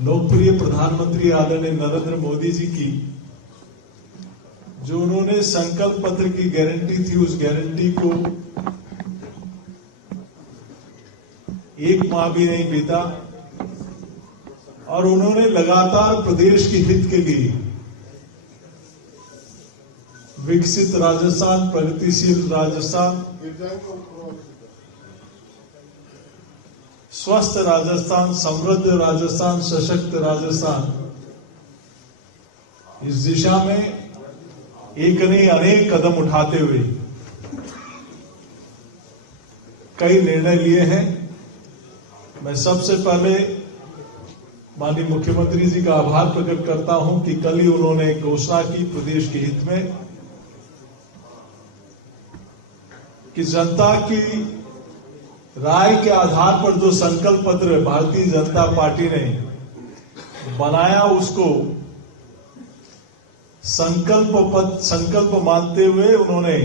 लोकप्रिय प्रधानमंत्री आदरणीय नरेंद्र मोदी जी की जो उन्होंने संकल्प पत्र की गारंटी थी, उस गारंटी को एक माह भी नहीं बीता और उन्होंने लगातार प्रदेश के हित के लिए विकसित राजस्थान, प्रगतिशील राजस्थान, स्वस्थ राजस्थान, समृद्ध राजस्थान, सशक्त राजस्थान, इस दिशा में एक नहीं अनेक कदम उठाते हुए कई निर्णय लिए हैं। मैं सबसे पहले माननीय मुख्यमंत्री जी का आभार प्रकट करता हूं कि कल ही उन्होंने घोषणा की प्रदेश के हित में कि जनता की राय के आधार पर जो संकल्प पत्र भारतीय जनता पार्टी ने बनाया, उसको संकल्प मानते हुए उन्होंने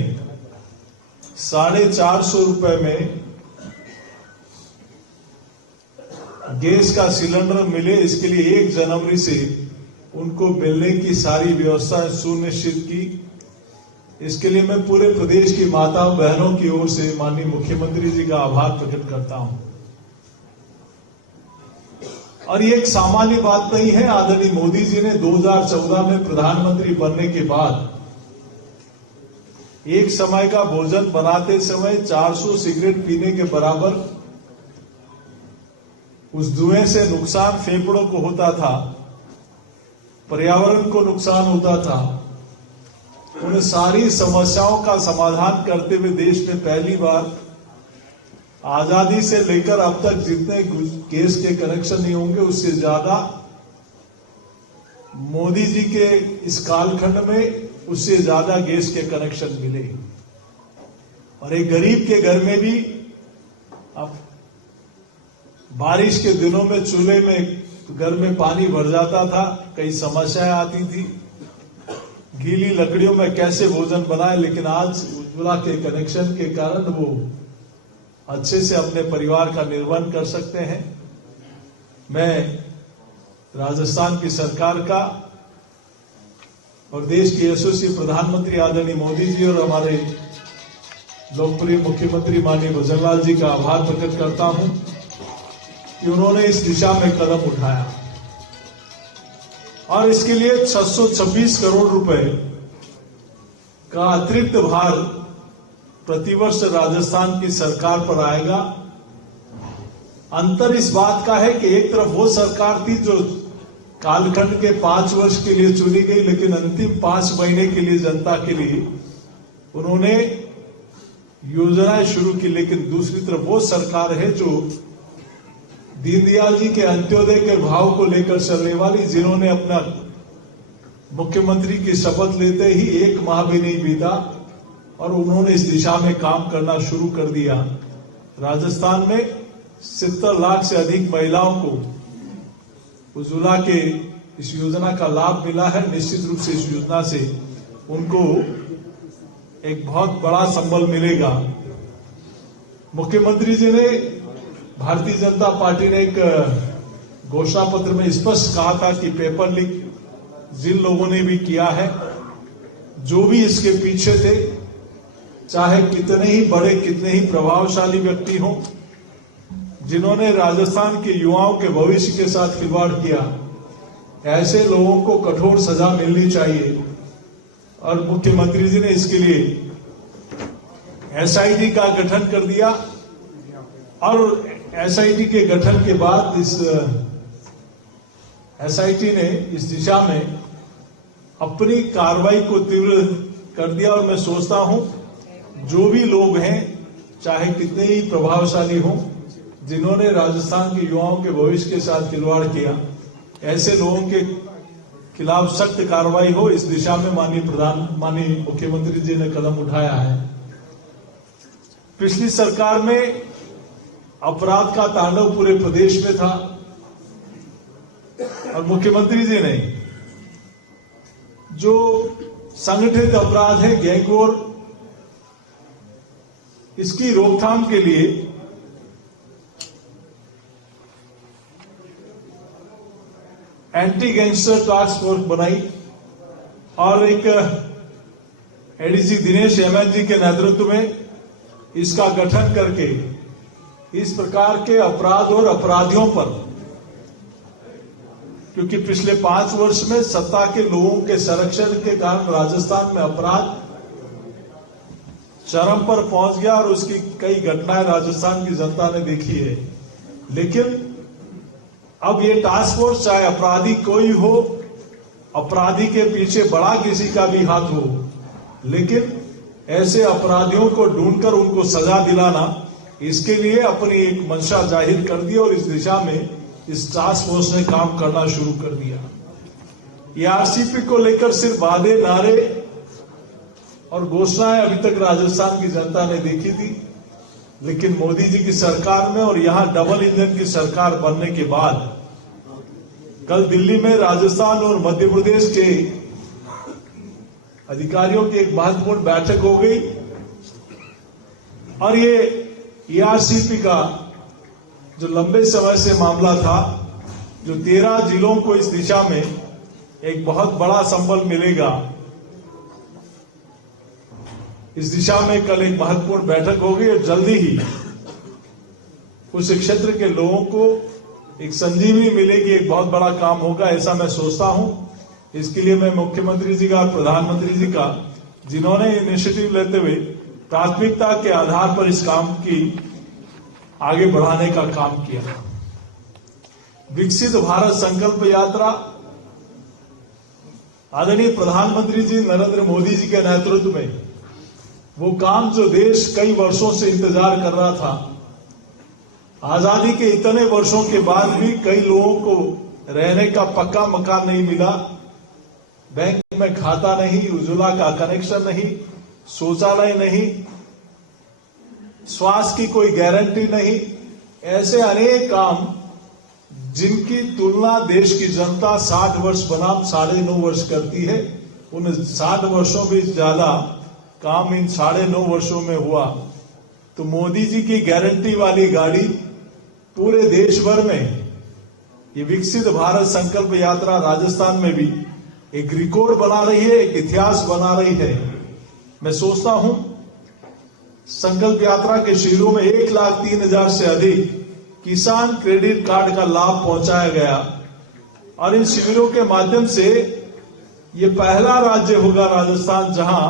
450 रुपए में गैस का सिलेंडर मिले, इसके लिए 1 जनवरी से उनको मिलने की सारी व्यवस्था सुनिश्चित की। इसके लिए मैं पूरे प्रदेश की माता बहनों की ओर से माननीय मुख्यमंत्री जी का आभार प्रकट करता हूं। और ये एक सामान्य बात नहीं है। आदरणीय मोदी जी ने 2014 में प्रधानमंत्री बनने के बाद एक समय का भोजन बनाते समय 400 सिगरेट पीने के बराबर उस धुएं से नुकसान फेफड़ों को होता था, पर्यावरण को नुकसान होता था। उन सारी समस्याओं का समाधान करते हुए देश में पहली बार आजादी से लेकर अब तक जितने गैस के कनेक्शन नहीं होंगे, उससे ज्यादा मोदी जी के इस कालखंड में उससे ज्यादा गैस के कनेक्शन मिले। और एक गरीब के घर में भी अब बारिश के दिनों में चूल्हे में घर में पानी भर जाता था, कई समस्याएं आती थी, गीली लकड़ियों में कैसे भोजन बनाए। लेकिन आज उज्ज्वला के कनेक्शन के कारण वो अच्छे से अपने परिवार का निर्वहन कर सकते हैं। मैं राजस्थान की सरकार का और देश के यशस्वी प्रधानमंत्री आदरणीय मोदी जी और हमारे लोकप्रिय मुख्यमंत्री माननीय भजनलाल जी का आभार प्रकट करता हूं कि उन्होंने इस दिशा में कदम उठाया और इसके लिए 626 करोड़ रुपए का अतिरिक्त भार प्रतिवर्ष राजस्थान की सरकार पर आएगा। अंतर इस बात का है कि एक तरफ वो सरकार थी जो कालखंड के 5 वर्ष के लिए चुनी गई, लेकिन अंतिम 5 महीने के लिए जनता के लिए उन्होंने योजनाएं शुरू की। लेकिन दूसरी तरफ वो सरकार है जो दीनदयाल जी के अंत्योदय के भाव को लेकर चलने वाली, जिन्होंने अपना मुख्यमंत्री की शपथ लेते ही 1 माह भी नहीं बीता और उन्होंने इस दिशा में काम करना शुरू कर दिया। राजस्थान में 70 लाख से अधिक महिलाओं को उज्ज्वला के इस योजना का लाभ मिला है। निश्चित रूप से इस योजना से उनको एक बहुत बड़ा संबल मिलेगा। मुख्यमंत्री जी ने, भारतीय जनता पार्टी ने एक घोषणा पत्र में स्पष्ट कहा था कि पेपर लीक जिन लोगों ने भी किया है, जो भी इसके पीछे थे, चाहे कितने ही बड़े, कितने ही प्रभावशाली व्यक्ति हों, जिन्होंने राजस्थान के युवाओं के भविष्य के साथ खिलवाड़ किया, ऐसे लोगों को कठोर सजा मिलनी चाहिए। और मुख्यमंत्री जी ने इसके लिए एसआईटी का गठन कर दिया और एसआईटी के गठन के बाद इस एसआईटी ने इस दिशा में अपनी कार्रवाई को तीव्र कर दिया। और मैं सोचता हूं जो भी लोग हैं, चाहे कितने ही प्रभावशाली हों, जिन्होंने राजस्थान के युवाओं के भविष्य के साथ खिलवाड़ किया, ऐसे लोगों के खिलाफ सख्त कार्रवाई हो, इस दिशा में माननीय मुख्यमंत्री जी ने कदम उठाया है। पिछली सरकार में अपराध का तांडव पूरे प्रदेश में था और मुख्यमंत्री जी ने जो संगठित अपराध है, गैंगवॉर, इसकी रोकथाम के लिए एंटी गैंगस्टर टास्क फोर्स बनाई और एक एडीजी दिनेश एमएन जी के नेतृत्व में इसका गठन करके इस प्रकार के अपराध और अपराधियों पर, क्योंकि पिछले 5 वर्ष में सत्ता के लोगों के संरक्षण के कारण राजस्थान में अपराध चरम पर पहुंच गया और उसकी कई घटनाएं राजस्थान की जनता ने देखी है। लेकिन अब ये टास्क फोर्स, चाहे अपराधी कोई हो, अपराधी के पीछे बड़ा किसी का भी हाथ हो, लेकिन ऐसे अपराधियों को ढूंढकर उनको सजा दिलाना, इसके लिए अपनी एक मंशा जाहिर कर दी और इस दिशा में इस टास्क फोर्स ने काम करना शुरू कर दिया। ये आरसीपी को लेकर सिर्फ वादे, नारे और घोषणाएं अभी तक राजस्थान की जनता ने देखी थी, लेकिन मोदी जी की सरकार में और यहां डबल इंजन की सरकार बनने के बाद कल दिल्ली में राजस्थान और मध्य प्रदेश के अधिकारियों की एक महत्वपूर्ण बैठक हो गई और ये ईआरसीपी का जो लंबे समय से मामला था, जो 13 जिलों को इस दिशा में एक बहुत बड़ा संबल मिलेगा, इस दिशा में कल एक महत्वपूर्ण बैठक हो गई और जल्दी ही उस क्षेत्र के लोगों को एक संजीवनी मिलेगी, एक बहुत बड़ा काम होगा, ऐसा मैं सोचता हूं। इसके लिए मैं मुख्यमंत्री जी का और प्रधानमंत्री जी का, जिन्होंने इनिशिएटिव लेते हुए प्राथमिकता के आधार पर इस काम की आगे बढ़ाने का काम किया। विकसित भारत संकल्प यात्रा आदरणीय प्रधानमंत्री जी नरेंद्र मोदी जी के नेतृत्व में, वो काम जो देश कई वर्षों से इंतजार कर रहा था, आजादी के इतने वर्षों के बाद भी कई लोगों को रहने का पक्का मकान नहीं मिला, बैंक में खाता नहीं, उज्ज्वला का कनेक्शन नहीं, शौचालय नहीं, स्वास्थ्य की कोई गारंटी नहीं, ऐसे अनेक काम जिनकी तुलना देश की जनता 60 वर्ष बनाम 9.5 वर्ष करती है, उन 60 वर्षों भी ज्यादा काम इन 9.5 वर्षों में हुआ। तो मोदी जी की गारंटी वाली गाड़ी पूरे देश भर में, ये विकसित भारत संकल्प यात्रा राजस्थान में भी एक रिकॉर्ड बना रही है, एक इतिहास बना रही है। मैं सोचता हूं संकल्प यात्रा के शिविरों में 1,03,000 से अधिक किसान क्रेडिट कार्ड का लाभ पहुंचाया गया और इन शिविरों के माध्यम से ये पहला राज्य होगा राजस्थान जहां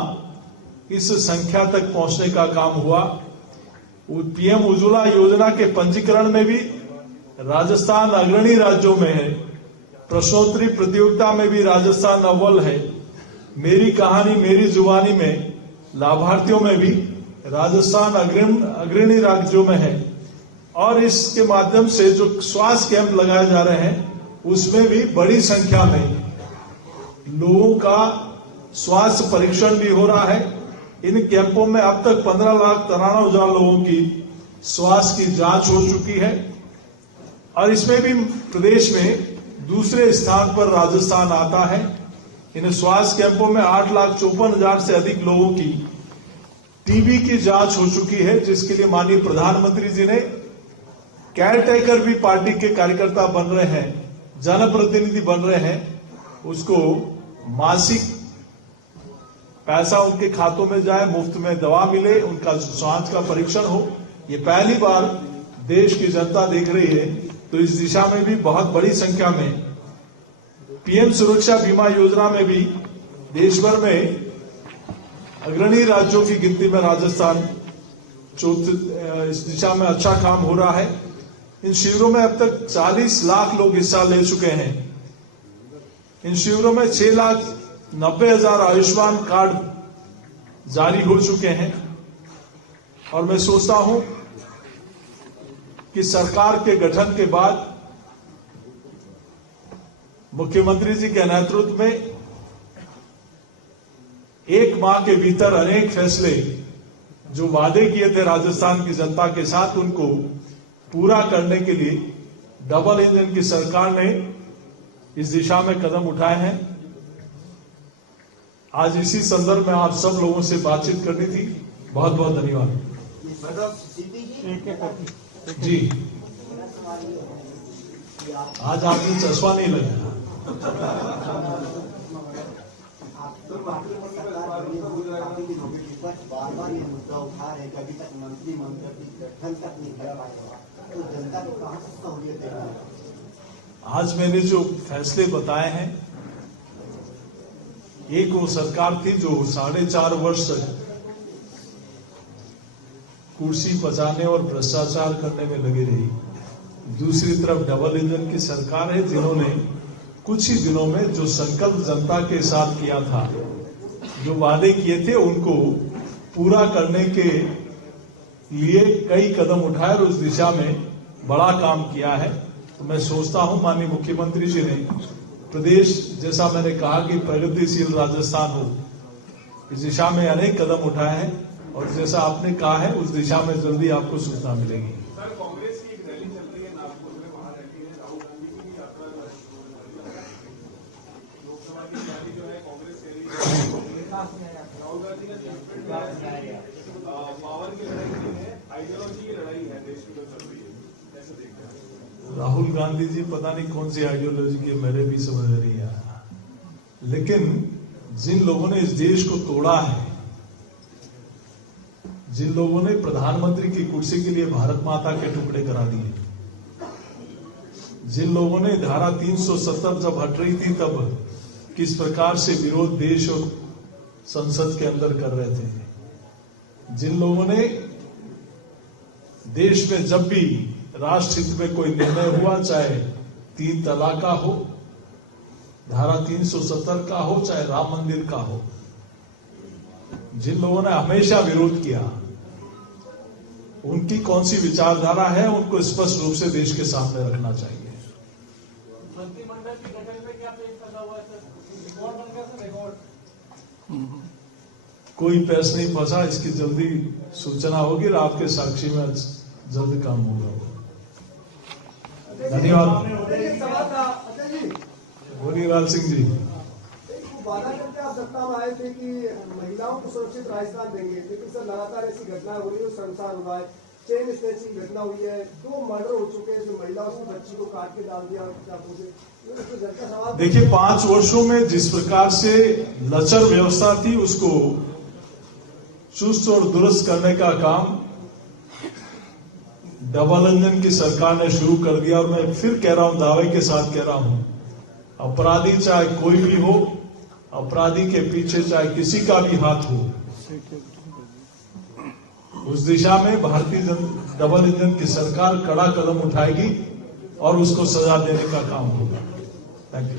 इस संख्या तक पहुंचने का काम हुआ। पीएम उज्ज्वला योजना के पंजीकरण में भी राजस्थान अग्रणी राज्यों में है, प्रश्नोत्तरी प्रतियोगिता में भी राजस्थान अव्वल है, मेरी कहानी मेरी जुबानी में लाभार्थियों में भी राजस्थान अग्रणी राज्यों में है और इसके माध्यम से जो स्वास्थ्य कैंप लगाए जा रहे हैं उसमें भी बड़ी संख्या में लोगों का स्वास्थ्य परीक्षण भी हो रहा है। इन कैंपों में अब तक 15,93,000 लोगों की स्वास्थ्य की जांच हो चुकी है और इसमें भी प्रदेश में दूसरे स्थान पर राजस्थान आता है। इन स्वास्थ्य कैंपों में 8,54,000 से अधिक लोगों की टीबी की जांच हो चुकी है, जिसके लिए माननीय प्रधानमंत्री जी ने केयर टेकर भी पार्टी के कार्यकर्ता बन रहे हैं, जनप्रतिनिधि बन रहे हैं, उसको मासिक पैसा उनके खातों में जाए, मुफ्त में दवा मिले, उनका स्वास्थ्य का परीक्षण हो। ये पहली बार देश की जनता देख रही है। तो इस दिशा में भी बहुत बड़ी संख्या में पीएम सुरक्षा बीमा योजना में भी देश भर में अग्रणी राज्यों की गिनती में राजस्थान इस दिशा में अच्छा काम हो रहा है। इन शिविरों में अब तक 40 लाख लोग हिस्सा ले चुके हैं। इन शिविरों में 6,90,000 आयुष्मान कार्ड जारी हो चुके हैं और मैं सोचता हूं कि सरकार के गठन के बाद मुख्यमंत्री जी के नेतृत्व में 1 माह के भीतर अनेक फैसले जो वादे किए थे राजस्थान की जनता के साथ, उनको पूरा करने के लिए डबल इंजन की सरकार ने इस दिशा में कदम उठाए हैं। आज इसी संदर्भ में आप सब लोगों से बातचीत करनी थी। बहुत बहुत धन्यवाद जी। आज आपने चश्मा नहीं लगा। बार बार ये मुद्दा उठा रहे, कभी तक मंत्रिमंडल की गठन तक नहीं कर पाएगा, तो जनता को कहां से सहूलियत देगा? आज मैंने जो फैसले बताए हैं, एक वो सरकार थी जो 4.5 वर्ष तक कुर्सी बचाने और भ्रष्टाचार करने में लगी रही। दूसरी तरफ डबल इंजन की सरकार है जिन्होंने कुछ ही दिनों में जो संकल्प जनता के साथ किया था, जो वादे किए थे, उनको पूरा करने के लिए कई कदम उठाए और उस दिशा में बड़ा काम किया है। तो मैं सोचता हूं माननीय मुख्यमंत्री जी ने प्रदेश, जैसा मैंने कहा कि प्रगतिशील राजस्थान हो, इस दिशा में अनेक कदम उठाए हैं और जैसा आपने कहा है उस दिशा में जल्दी आपको सूचना मिलेगी। सर, कांग्रेस की एक रैली चल रही है नागपुर में, वहां रहती है राहुल गांधी की भी यात्रा लोकसभा की रैली जो है कांग्रेस के लिए राहुल गांधी का पावर की लड़ाई नहीं है, आइडियोलॉजी की लड़ाई है देश की जो चल रही है, कैसे देखते हैं? राहुल गांधी जी पता नहीं कौन सी आइडियोलॉजी के, मेरे भी समझ नहीं आया, लेकिन जिन लोगों ने इस देश को तोड़ा है, जिन लोगों ने प्रधानमंत्री की कुर्सी के लिए भारत माता के टुकड़े करा दिए, जिन लोगों ने धारा 370 जब हट रही थी तब किस प्रकार से विरोध देश और संसद के अंदर कर रहे थे, जिन लोगों ने देश में जब भी राष्ट्र हित में कोई निर्णय हुआ, चाहे 3 तलाक का हो, धारा 370 का हो, चाहे राम मंदिर का हो, जिन लोगों ने हमेशा विरोध किया, उनकी कौन सी विचारधारा है उनको स्पष्ट रूप से देश के सामने रखना चाहिए। मंत्रिमंडल की गठन में क्या पेश लगा हुआ है सर? रिकॉर्ड बन गया सर, रिकॉर्ड। कोई पैस नहीं फंसा, इसकी जल्दी सूचना होगी और आपके साक्षी में जल्द काम होगा। धन्यवाद। बोलिए लाल सिंह जी। वादा करके आप सत्ता में आए थे कि महिलाओं को सुरक्षित राजस्थान देंगे, लेकिन सर लगातार ऐसी घटनाएं हो रही है, शर्मसार हुआ है। चेन स्नैचिंग की घटना हुई है, 2 मर्डर हो चुके हैं, जो महिलाओं की बच्ची को काट के डाल दिया चाकू से। देखिए, 5 वर्षों में जिस प्रकार से लचर व्यवस्था थी उसको चुस्त और दुरुस्त करने का काम डबल इंजन की सरकार ने शुरू कर दिया। और मैं फिर कह रहा हूं, दावे के साथ कह रहा हूं, अपराधी चाहे कोई भी हो, अपराधी के पीछे चाहे किसी का भी हाथ हो, उस दिशा में भारतीय डबल इंजन की सरकार कड़ा कदम उठाएगी और उसको सजा देने का काम होगा। Thank you.